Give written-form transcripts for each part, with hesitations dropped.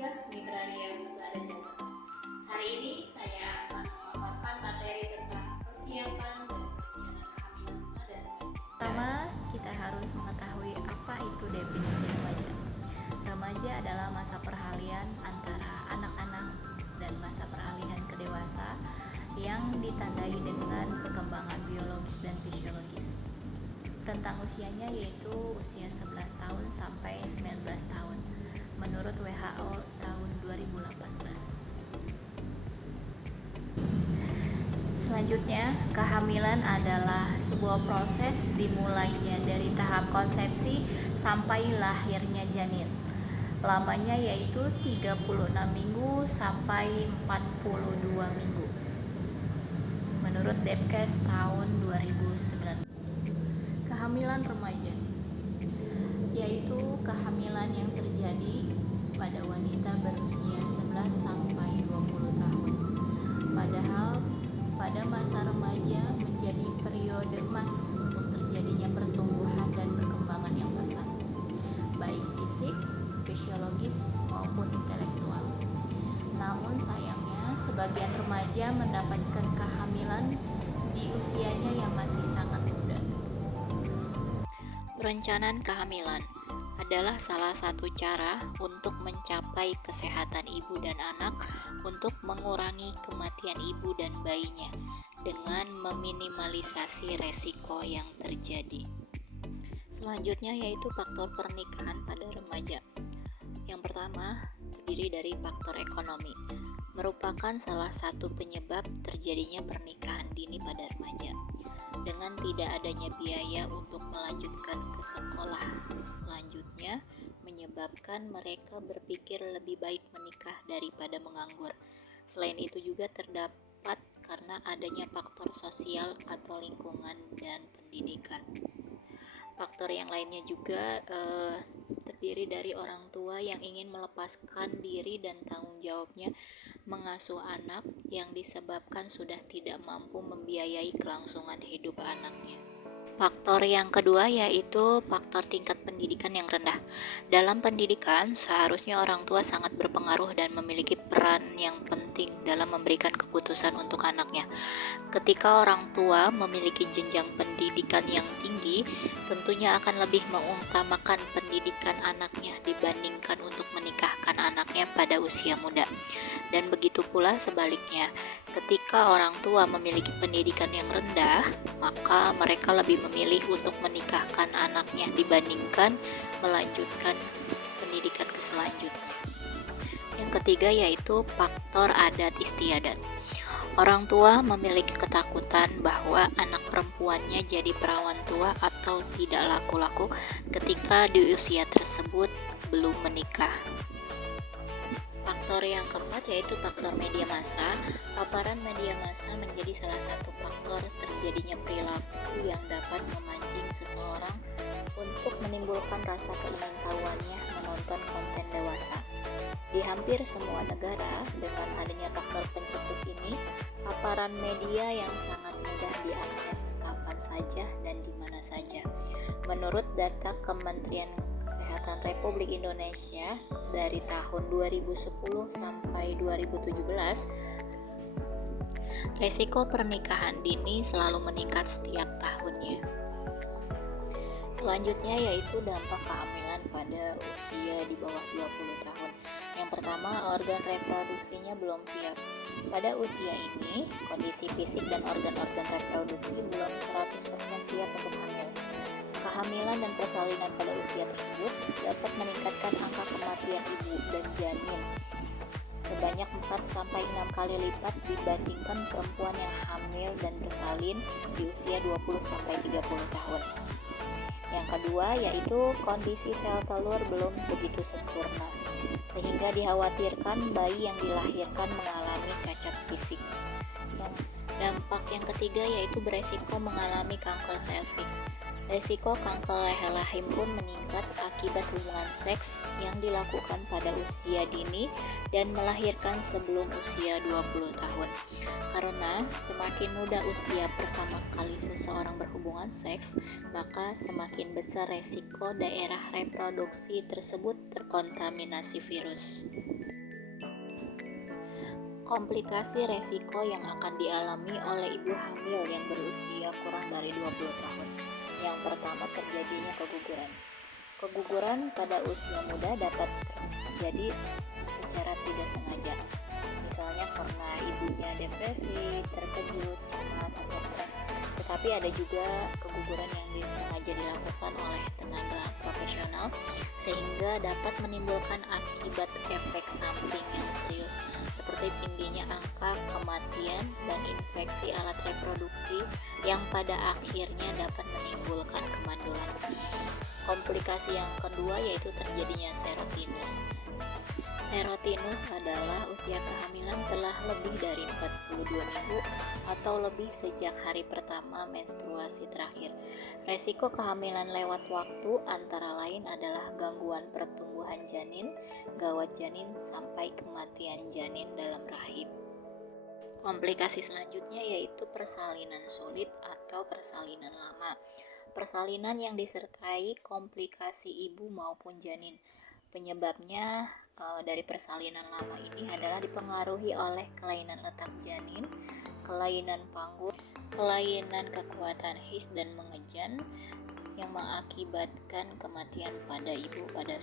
Dinkes Mitraria Wisata Jakarta. Hari ini saya akan memaparkan materi tentang persiapan dan perencanaan kehamilan pada remaja. Pertama, kita harus mengetahui apa itu definisi remaja. Remaja adalah masa peralihan antara anak-anak dan masa peralihan ke dewasa yang ditandai dengan perkembangan biologis dan fisiologis. Rentang usianya yaitu usia 11 tahun sampai 19 tahun menurut WHO tahun 2018. Selanjutnya, kehamilan adalah sebuah proses dimulainya dari tahap konsepsi sampai lahirnya janin. Lamanya yaitu 36 minggu sampai 42 minggu. Menurut Depkes tahun 2009. Kehamilan remaja yaitu kehamilan yang terjadi pada wanita berusia 11 sampai 20 tahun. Padahal pada masa remaja menjadi periode emas untuk terjadinya pertumbuhan dan perkembangan yang pesat, baik fisik, fisiologis, maupun intelektual. Namun sayangnya, sebagian remaja mendapatkan kehamilan di usianya yang masih sangat muda. Perencanaan kehamilan adalah salah satu cara untuk mencapai kesehatan ibu dan anak untuk mengurangi kematian ibu dan bayinya dengan meminimalisasi resiko yang terjadi. Selanjutnya yaitu faktor pernikahan pada remaja. Yang pertama, terdiri dari faktor ekonomi, merupakan salah satu penyebab terjadinya pernikahan dini pada remaja dengan tidak adanya biaya untuk melanjutkan ke sekolah. Selanjutnya, menyebabkan mereka berpikir lebih baik menikah daripada menganggur. Selain itu juga terdapat karena adanya faktor sosial atau lingkungan dan pendidikan. Faktor yang lainnya juga terdiri dari orang tua yang ingin melepaskan diri dan tanggung jawabnya mengasuh anak yang disebabkan sudah tidak mampu membiayai kelangsungan hidup anaknya. Faktor yang kedua yaitu faktor tingkat pendidikan yang rendah. Dalam pendidikan, seharusnya orang tua sangat berpengaruh dan memiliki peran yang penting dalam memberikan keputusan untuk anaknya. Ketika orang tua memiliki jenjang pendidikan yang tinggi, tentunya akan lebih mengutamakan pendidikan anaknya dibandingkan untuk menikahkan anaknya pada usia muda. Dan begitu pula sebaliknya, ketika orang tua memiliki pendidikan yang rendah, maka mereka lebih memilih untuk menikahkan anaknya dibandingkan melanjutkan pendidikan ke selanjutnya. Yang ketiga yaitu faktor adat istiadat. Orang tua memiliki ketakutan bahwa anak perempuannya jadi perawan tua atau tidak laku-laku ketika di usia tersebut belum menikah. Faktor yang keempat yaitu faktor media massa. Paparan media massa menjadi salah satu faktor terjadinya perilaku yang dapat memancing seseorang untuk menimbulkan rasa keingintahuannya menonton konten dewasa. Di hampir semua negara, dengan adanya faktor pencetus ini, paparan media yang sangat mudah diakses kapan saja dan di mana saja. Menurut data Kementerian Kesehatan Republik Indonesia dari tahun 2010 sampai 2017, resiko pernikahan dini selalu meningkat setiap tahunnya. Selanjutnya yaitu dampak kehamilan pada usia di bawah 20 tahun. Yang pertama, organ reproduksinya belum siap. Pada usia ini, kondisi fisik dan organ-organ reproduksi belum 100% siap untuk hamil. Kehamilan dan persalinan pada usia tersebut dapat meningkatkan angka kematian ibu dan janin sebanyak 4-6 kali lipat dibandingkan perempuan yang hamil dan bersalin di usia 20-30 tahun. Yang kedua yaitu kondisi sel telur belum begitu sempurna, sehingga dikhawatirkan bayi yang dilahirkan mengalami cacat fisik. Dampak yang ketiga yaitu beresiko mengalami kanker serviks. Resiko kanker leher rahim pun meningkat akibat hubungan seks yang dilakukan pada usia dini dan melahirkan sebelum usia 20 tahun. Karena semakin muda usia pertama kali seseorang berhubungan seks, maka semakin besar resiko daerah reproduksi tersebut terkontaminasi virus. Komplikasi resiko yang akan dialami oleh ibu hamil yang berusia kurang dari 20 tahun. Yang pertama, terjadinya keguguran. Keguguran pada usia muda dapat terjadi secara tidak sengaja. Misalnya karena ibunya depresi, terkejut, cemas, atau stres. Tetapi ada juga keguguran yang disengaja dilakukan oleh tenaga profesional sehingga dapat menimbulkan akibat efek samping yang serius seperti tingginya angka kematian dan infeksi alat reproduksi yang pada akhirnya dapat menimbulkan kemandulan. Komplikasi yang kedua yaitu terjadinya serotinus. Serotinus adalah usia kehamilan telah lebih dari 42 minggu atau lebih sejak hari pertama menstruasi terakhir. Resiko kehamilan lewat waktu antara lain adalah gangguan pertumbuhan janin, gawat janin, sampai kematian janin dalam rahim. Komplikasi selanjutnya yaitu persalinan sulit atau persalinan lama. Persalinan yang disertai komplikasi ibu maupun janin. Penyebabnya dari persalinan lama ini adalah dipengaruhi oleh kelainan letak janin, kelainan panggul, kelainan kekuatan his dan mengejan yang mengakibatkan kematian pada ibu pada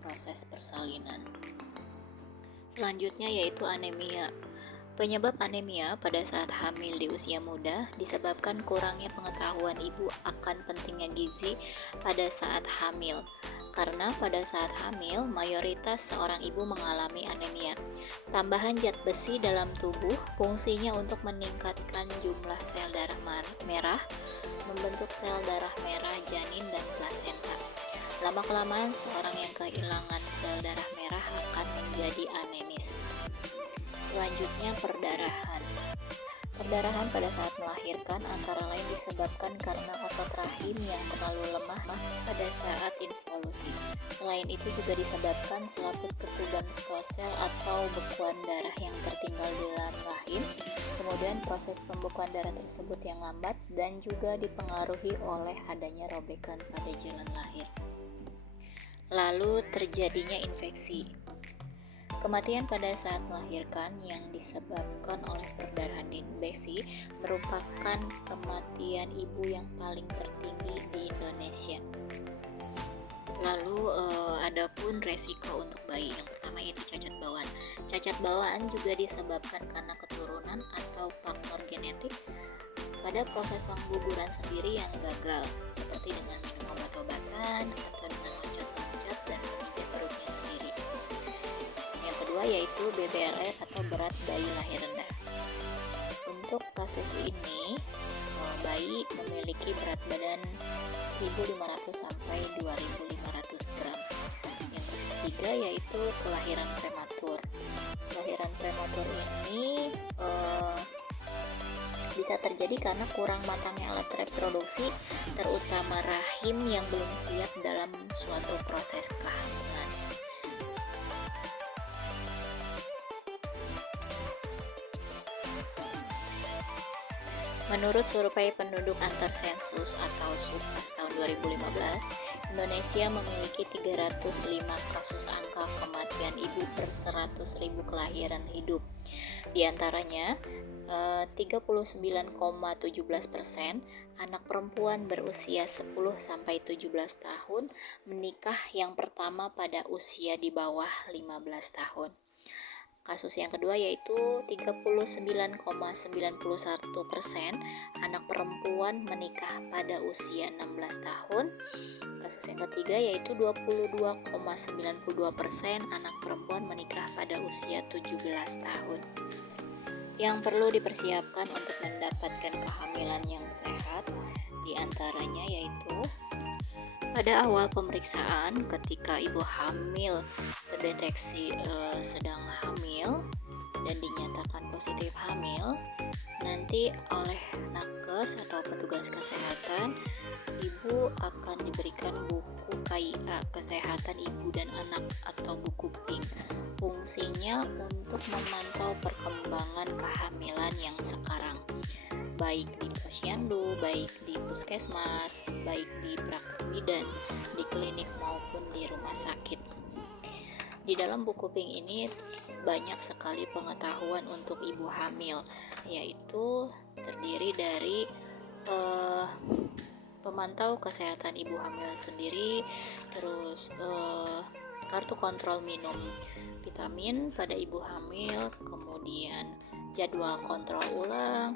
proses persalinan. Selanjutnya yaitu anemia. Penyebab anemia pada saat hamil di usia muda disebabkan kurangnya pengetahuan ibu akan pentingnya gizi pada saat hamil. Karena pada saat hamil, mayoritas seorang ibu mengalami anemia. Tambahan zat besi dalam tubuh fungsinya untuk meningkatkan jumlah sel darah merah, membentuk sel darah merah janin dan plasenta. Lama-kelamaan seorang yang kehilangan sel darah merah akan menjadi anemis. Selanjutnya, perdarahan. Perdarahan pada saat melahirkan antara lain disebabkan karena otot rahim yang terlalu lemah pada saat involusi. Selain itu juga disebabkan selaput ketuban skosel atau bekuan darah yang tertinggal di dalam rahim. Kemudian proses pembekuan darah tersebut yang lambat dan juga dipengaruhi oleh adanya robekan pada jalan lahir. Lalu terjadinya infeksi. Kematian pada saat melahirkan yang disebabkan oleh perdarahan infeksi merupakan kematian ibu yang paling tertinggi di Indonesia. Lalu adapun resiko untuk bayi, yang pertama yaitu cacat bawaan. Cacat bawaan juga disebabkan karena keturunan atau faktor genetik pada proses pengguguran sendiri yang gagal, seperti dengan minum obat-obatan atau dengan loncat-loncat dan memijat perutnya sendiri. Yang kedua yaitu BBLR atau berat bayi lahir rendah. Untuk kasus ini, bayi memiliki berat badan 1.500 sampai 2.500 gram. Yang ketiga yaitu kelahiran prematur. Kelahiran prematur ini bisa terjadi karena kurang matangnya alat reproduksi, terutama rahim yang belum siap dalam suatu proses kehamilan. Menurut survei penduduk antar sensus atau SUPAS tahun 2015, Indonesia memiliki 305 kasus angka kematian ibu per 100.000 kelahiran hidup. Di antaranya, 39,17% anak perempuan berusia 10-17 tahun menikah yang pertama pada usia di bawah 15 tahun. Kasus yang kedua yaitu 39,91% anak perempuan menikah pada usia 16 tahun. Kasus yang ketiga yaitu 22,92% anak perempuan menikah pada usia 17 tahun. Yang perlu dipersiapkan untuk mendapatkan kehamilan yang sehat diantaranya yaitu pada awal pemeriksaan ketika ibu hamil terdeteksi sedang hamil dan dinyatakan positif hamil, nanti oleh nakes atau petugas kesehatan ibu akan diberikan buku KIA Kesehatan Ibu dan Anak atau buku PINK. Fungsinya untuk memantau perkembangan kehamilan yang sekarang, baik di posyandu, baik di puskesmas, baik di praktek bidan, di klinik maupun di rumah sakit. Di dalam buku pink ini banyak sekali pengetahuan untuk ibu hamil, yaitu terdiri dari pemantau kesehatan ibu hamil sendiri, terus kartu kontrol minum vitamin pada ibu hamil, kemudian jadwal kontrol ulang,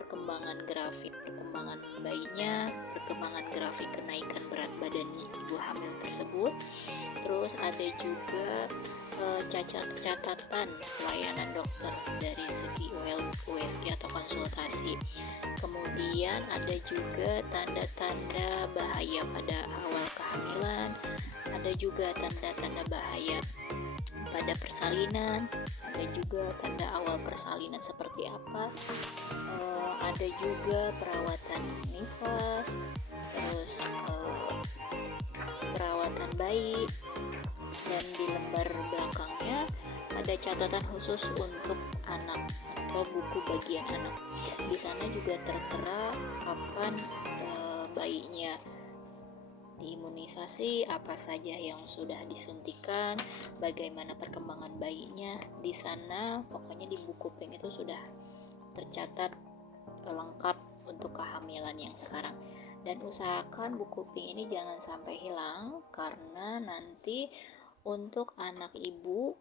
perkembangan grafik perkembangan bayinya, perkembangan grafik kenaikan berat badan ibu hamil tersebut. Terus ada juga catatan pelayanan dokter dari segi USG atau konsultasi. Kemudian ada juga tanda-tanda bahaya pada awal kehamilan, ada juga tanda-tanda bahaya pada persalinan, ada juga tanda awal persalinan seperti apa, ada juga perawatan nifas, terus perawatan bayi, dan di lembar belakangnya ada catatan khusus untuk anak atau buku bagian anak. Di sana juga tertera kapan bayinya diimunisasi, apa saja yang sudah disuntikan, bagaimana perkembangan bayinya. Di sana pokoknya di buku pink itu sudah tercatat lengkap untuk kehamilan yang sekarang. Dan usahakan buku pink ini jangan sampai hilang, karena nanti untuk anak ibu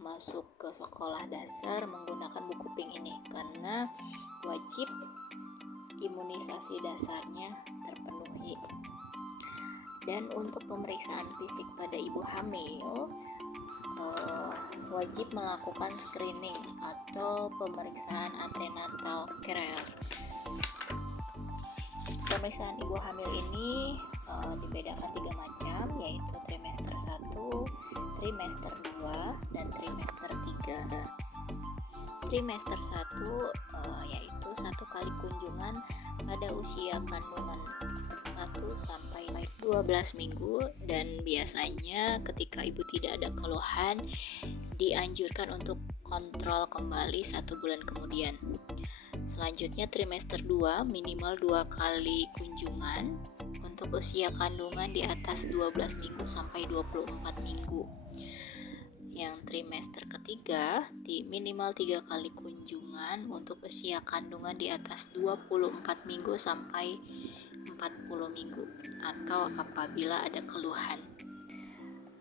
masuk ke sekolah dasar menggunakan buku pink ini, karena wajib imunisasi dasarnya terpenuhi. Dan untuk pemeriksaan fisik pada ibu hamil, wajib melakukan screening atau pemeriksaan antenatal care. Pemeriksaan ibu hamil ini dibedakan 3 macam, yaitu trimester 1, trimester 2, dan trimester 3. Trimester 1 yaitu 1 kali kunjungan pada usia kandungan 1 sampai 12 minggu, dan biasanya ketika ibu tidak ada keluhan dianjurkan untuk kontrol kembali 1 bulan kemudian. Selanjutnya trimester 2 minimal 2 kali kunjungan untuk usia kandungan di atas 12 minggu sampai 24 minggu. Yang trimester ketiga minimal 3 kali kunjungan untuk usia kandungan di atas 24 minggu sampai 40 minggu atau apabila ada keluhan.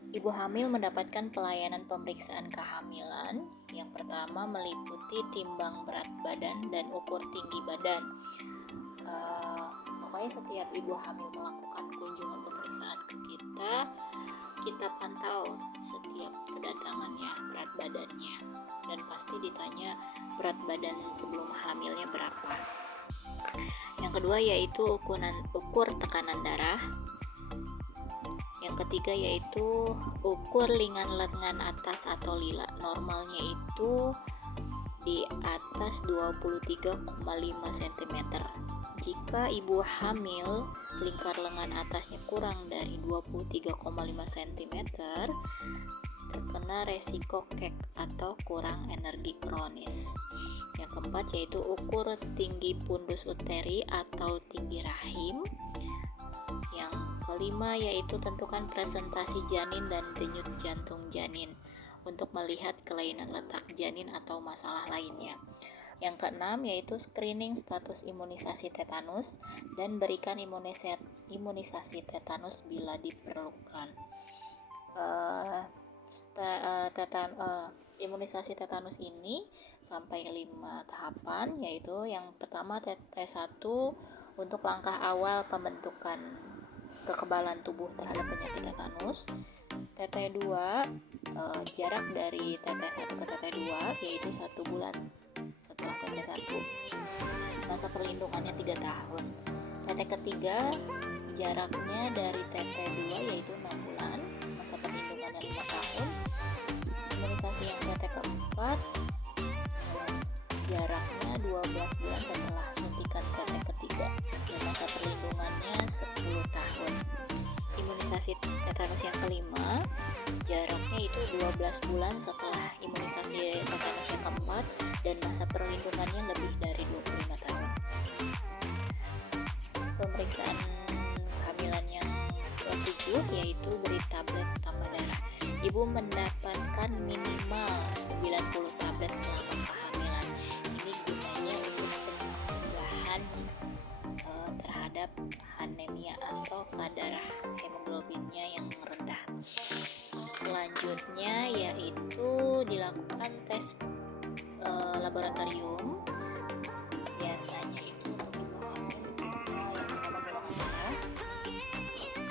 Ibu hamil mendapatkan pelayanan pemeriksaan kehamilan. Yang pertama meliputi timbang berat badan dan ukur tinggi badan. Pokoknya setiap ibu hamil melakukan kunjungan pemeriksaan ke kita pantau setiap kedatangannya berat badannya, dan pasti ditanya berat badan sebelum hamilnya berapa. Yang kedua yaitu ukur tekanan darah. Yang ketiga yaitu ukur lingan lengan atas atau lila. Normalnya itu di atas 23,5 cm. Jika ibu hamil lingkar lengan atasnya kurang dari 23,5 cm, terkena resiko kek atau kurang energi kronis. Yang keempat yaitu ukur tinggi pundus uteri atau tinggi rahim. Yang kelima yaitu tentukan presentasi janin dan denyut jantung janin untuk melihat kelainan letak janin atau masalah lainnya. Yang keenam yaitu screening status imunisasi tetanus dan berikan imunisasi tetanus bila diperlukan. Imunisasi tetanus ini sampai 5 tahapan, yaitu yang pertama T1 untuk langkah awal pembentukan kekebalan tubuh terhadap penyakit tetanus. TT2 jarak dari TT1 ke TT2 yaitu 1 bulan setelah TT1. Masa perlindungannya 3 tahun. TT ketiga jaraknya dari TT2 yaitu 6 bulan, masa perlindungannya 5 tahun. Imunisasi yang TT keempat jaraknya 12 bulan setelah suntikan TT ketiga dan masa perlindungannya 10 tahun. Imunisasi tetanus yang kelima jaraknya itu 12 bulan setelah imunisasi tetanus yang keempat dan masa perlindungannya lebih dari 25 tahun. Pemeriksaan kehamilan yang ke-7 yaitu beri tablet tambah darah. Ibu mendapatkan minimal 90 tablet selama kehamilan. Ini gunanya untuk pencegahan terhadap anemia atau kadar hemoglobinnya yang rendah. Selanjutnya yaitu dilakukan tes laboratorium. Biasanya itu untuk ibu hamil diperiksa yang pertama golongan darah,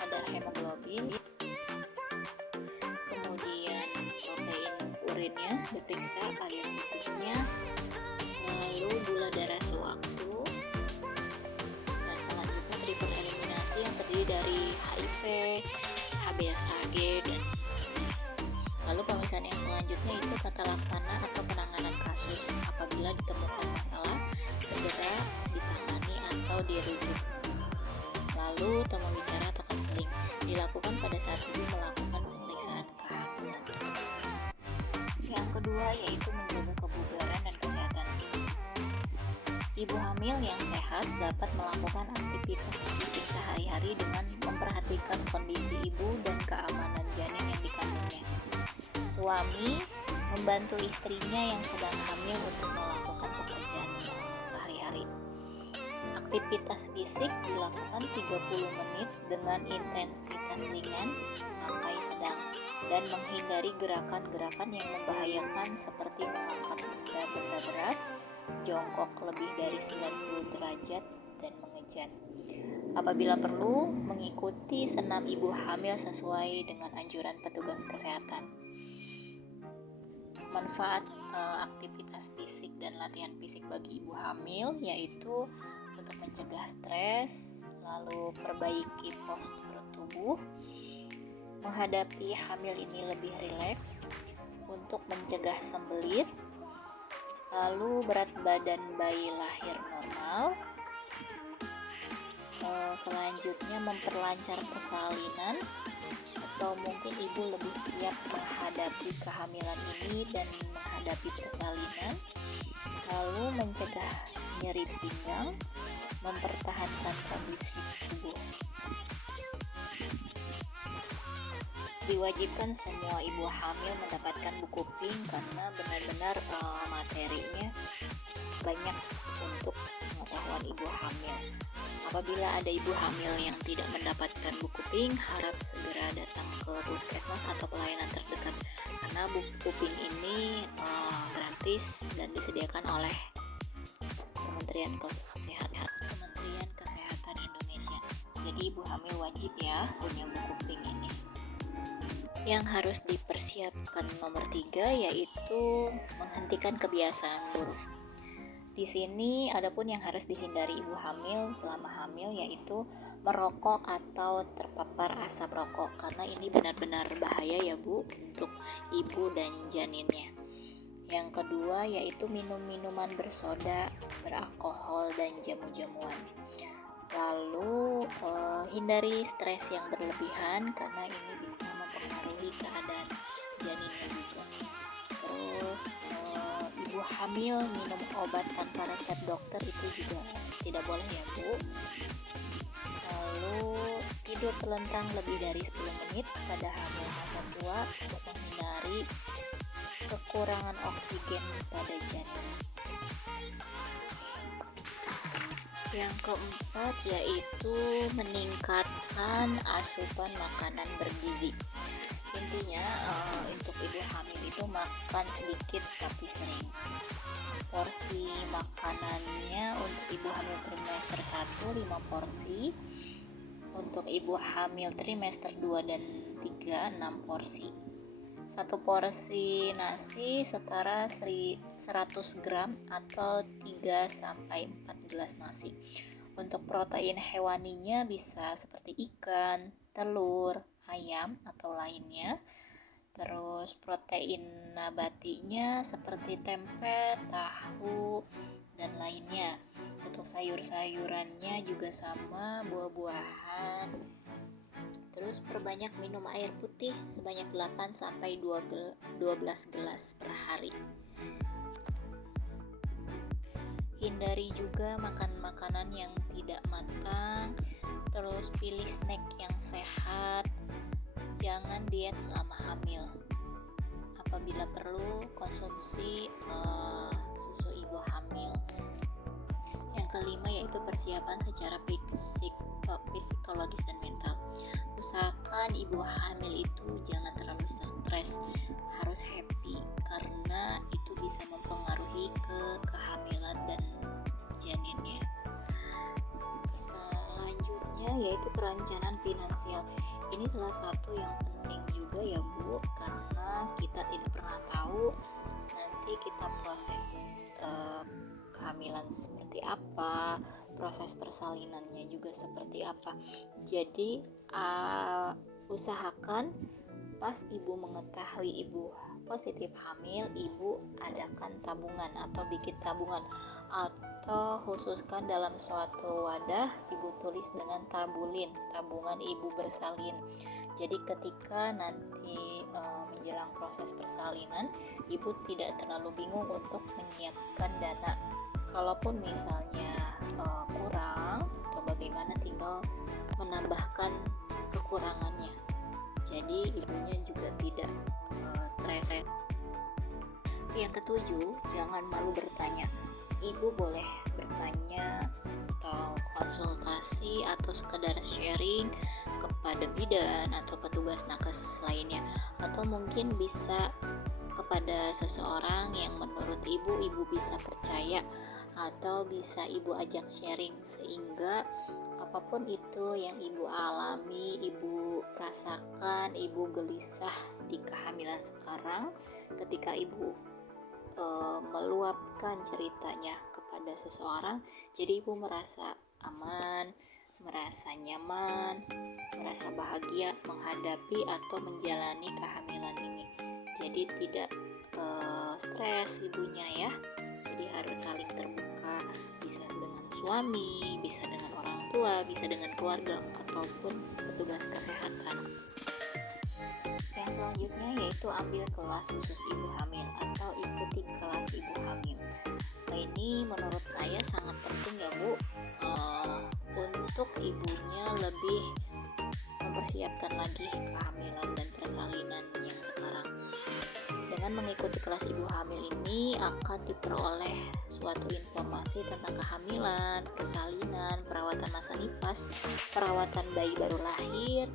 kadar hemoglobin, kemudian protein urinnya diperiksa, aliran lipisnya, lalu gula darah sewaktu, dan selanjutnya triple eliminasi yang terdiri dari HIV, HBsAg, dan syfilis. Lalu pemeriksaan yang selanjutnya itu tata laksana atau penanganan kasus. Apabila ditemukan masalah, segera ditangani atau dirujuk. Lalu teman bicara atau konseling dilakukan pada saat ibu melakukan pemeriksaan kehamilan. Yang kedua yaitu menjaga kebugaran dan kesehatan. Ibu hamil yang sehat dapat melakukan aktivitas fisik sehari-hari dengan memperhatikan kondisi ibu dan keamanan janin yang dikandungnya. Suami membantu istrinya yang sedang hamil untuk melakukan pekerjaan sehari-hari. Aktivitas fisik dilakukan 30 menit dengan intensitas ringan sampai sedang dan menghindari gerakan-gerakan yang membahayakan seperti mengangkat benda berat, jongkok lebih dari 90 derajat, dan mengejan. Apabila perlu, mengikuti senam ibu hamil sesuai dengan anjuran petugas kesehatan. Manfaat aktivitas fisik dan latihan fisik bagi ibu hamil yaitu untuk mencegah stres, lalu perbaiki postur tubuh, menghadapi hamil ini lebih rileks, untuk mencegah sembelit, lalu berat badan bayi lahir normal, selanjutnya memperlancar persalinan, atau mungkin ibu lebih siap menghadapi kehamilan ini dan menghadapi persalinan, lalu mencegah nyeri pinggang, mempertahankan kondisi tubuh. Diwajibkan semua ibu hamil mendapatkan buku pink karena benar-benar materinya banyak untuk pengetahuan ibu hamil. Apabila ada ibu hamil yang tidak mendapatkan buku pink, harap segera datang ke puskesmas atau pelayanan terdekat karena buku pink ini gratis dan disediakan oleh Kementerian Kesehatan Indonesia. Jadi ibu hamil wajib ya punya buku pink ini. Yang harus dipersiapkan nomor 3 yaitu menghentikan kebiasaan buruk. Di sini adapun yang harus dihindari ibu hamil selama hamil yaitu merokok atau terpapar asap rokok karena ini benar-benar bahaya ya Bu untuk ibu dan janinnya. Yang kedua yaitu minum minuman bersoda, beralkohol, dan jamu-jamuan. Lalu hindari stres yang berlebihan karena ini bisa mempengaruhi keadaan janinnya juga. Terus ibu hamil minum obat tanpa resep dokter itu juga tidak boleh ya Bu. Lalu tidur telentang lebih dari 10 menit pada hamil masa tua untuk menghindari kekurangan oksigen pada janin. Yang keempat yaitu meningkatkan asupan makanan bergizi. Intinya untuk ibu hamil itu makan sedikit tapi sering. Porsi makanannya untuk ibu hamil trimester 1 5 porsi, untuk ibu hamil trimester 2 dan 3 6 porsi. 1 porsi nasi setara 100 gram atau 3 sampai 4 gelas nasi. Untuk protein hewaninya bisa seperti ikan, telur, ayam atau lainnya. Terus protein nabatinya seperti tempe, tahu, dan lainnya. Untuk sayur-sayurannya juga sama, buah-buahan. Terus perbanyak minum air putih sebanyak 8 sampai 12 gelas per hari. Hindari juga makan makanan yang tidak matang. Terus pilih snack yang sehat. Jangan diet selama hamil. bila perlu konsumsi susu ibu hamil. Yang kelima yaitu persiapan secara psikologis dan mental. Usahakan ibu hamil itu jangan terlalu stres, harus happy karena itu bisa mempengaruhi ke kehamilan dan janinnya. Selanjutnya yaitu perencanaan finansial. Ini salah satu yang penting juga ya Bu, karena kita tidak pernah tahu nanti kita proses kehamilan seperti apa, proses persalinannya juga seperti apa. Jadi usahakan pas ibu mengetahui ibu positif hamil, ibu adakan tabungan atau bikin tabungan, atau khususkan dalam suatu wadah ibu tulis dengan tabungan ibu bersalin. Jadi ketika nanti menjelang proses persalinan, ibu tidak terlalu bingung untuk menyiapkan dana. Kalaupun misalnya kurang atau bagaimana, tinggal menambahkan kekurangannya. Jadi ibunya juga tidak stres. Yang ketujuh, jangan malu bertanya. Ibu boleh bertanya atau konsultasi atau sekedar sharing kepada bidan atau petugas nakes lainnya, atau mungkin bisa kepada seseorang yang menurut ibu bisa percaya, atau bisa ibu ajak sharing, sehingga apapun itu yang ibu alami, ibu rasakan, ibu gelisah di kehamilan sekarang, ketika ibu meluapkan ceritanya kepada seseorang, jadi ibu merasa aman, merasa nyaman, merasa bahagia menghadapi atau menjalani kehamilan ini. Jadi tidak stres ibunya ya. Jadi harus saling terbuka, bisa dengan suami, bisa dengan orang tua, bisa dengan keluarga ataupun petugas kesehatan. Yang selanjutnya yaitu ambil kelas khusus ibu hamil atau ikuti kelas ibu hamil. Nah, ini menurut saya sangat penting ya Bu, untuk ibunya lebih mempersiapkan lagi kehamilan dan persalinan yang sekarang. Dengan mengikuti kelas ibu hamil ini akan diperoleh suatu informasi tentang kehamilan, persalinan, perawatan masa nifas, perawatan bayi baru lahir,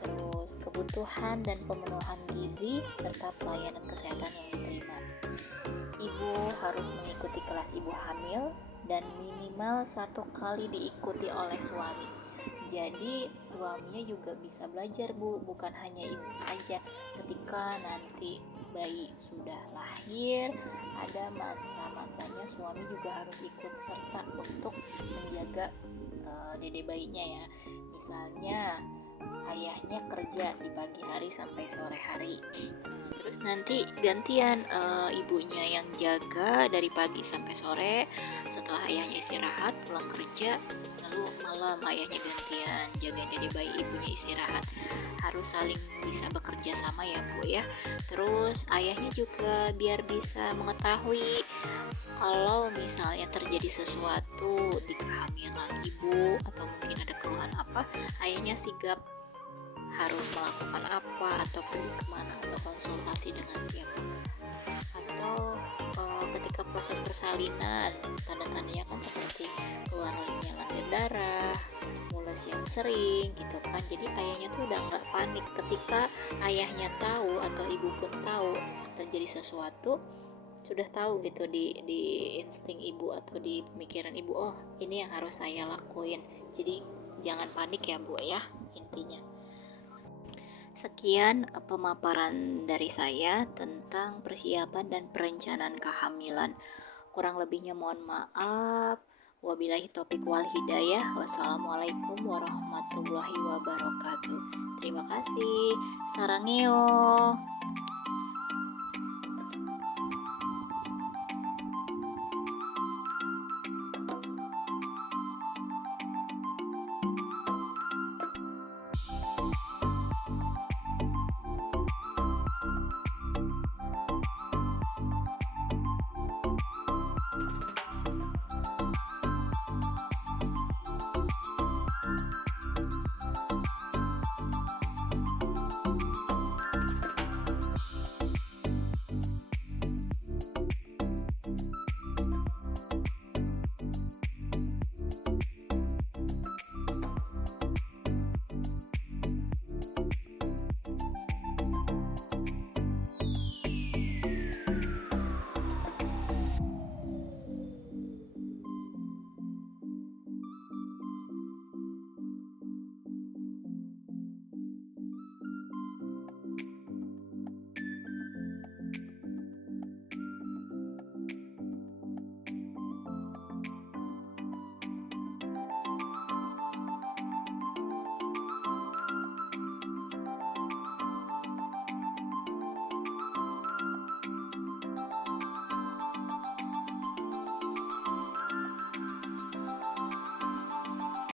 terus kebutuhan dan pemenuhan gizi, serta pelayanan kesehatan yang diterima. Ibu harus mengikuti kelas ibu hamil dan minimal 1 kali diikuti oleh suami. Jadi suaminya juga bisa belajar Bu, bukan hanya ibu saja. Ketika nanti bayi sudah lahir, ada masa-masanya suami juga harus ikut serta untuk menjaga dede bayinya ya. Misalnya ayahnya kerja di pagi hari sampai sore hari, terus nanti gantian ibunya yang jaga dari pagi sampai sore. Setelah ayahnya istirahat pulang kerja, lalu malam ayahnya gantian jaga dede bayi, ibunya istirahat. Harus saling bisa bekerja sama ya Bu ya. Terus ayahnya juga biar bisa mengetahui kalau misalnya terjadi sesuatu di kehamilan ibu atau mungkin ada keluhan apa, ayahnya sigap harus melakukan apa atau pergi kemana atau konsultasi dengan siapa. Atau ketika proses persalinan, tanda-tandanya kan seperti keluarnya lancar darah, mules yang sering gitu kan. Jadi ayahnya tuh udah nggak panik ketika ayahnya tahu atau ibu pun tahu terjadi sesuatu, sudah tahu gitu di insting ibu atau di pemikiran ibu, oh ini yang harus saya lakuin. Jadi jangan panik ya Bu ya, intinya. Sekian pemaparan dari saya tentang persiapan dan perencanaan kehamilan. Kurang lebihnya mohon maaf. Wabillahi taufiq wal hidayah. Wassalamualaikum warahmatullahi wabarakatuh. Terima kasih. Sarangeo.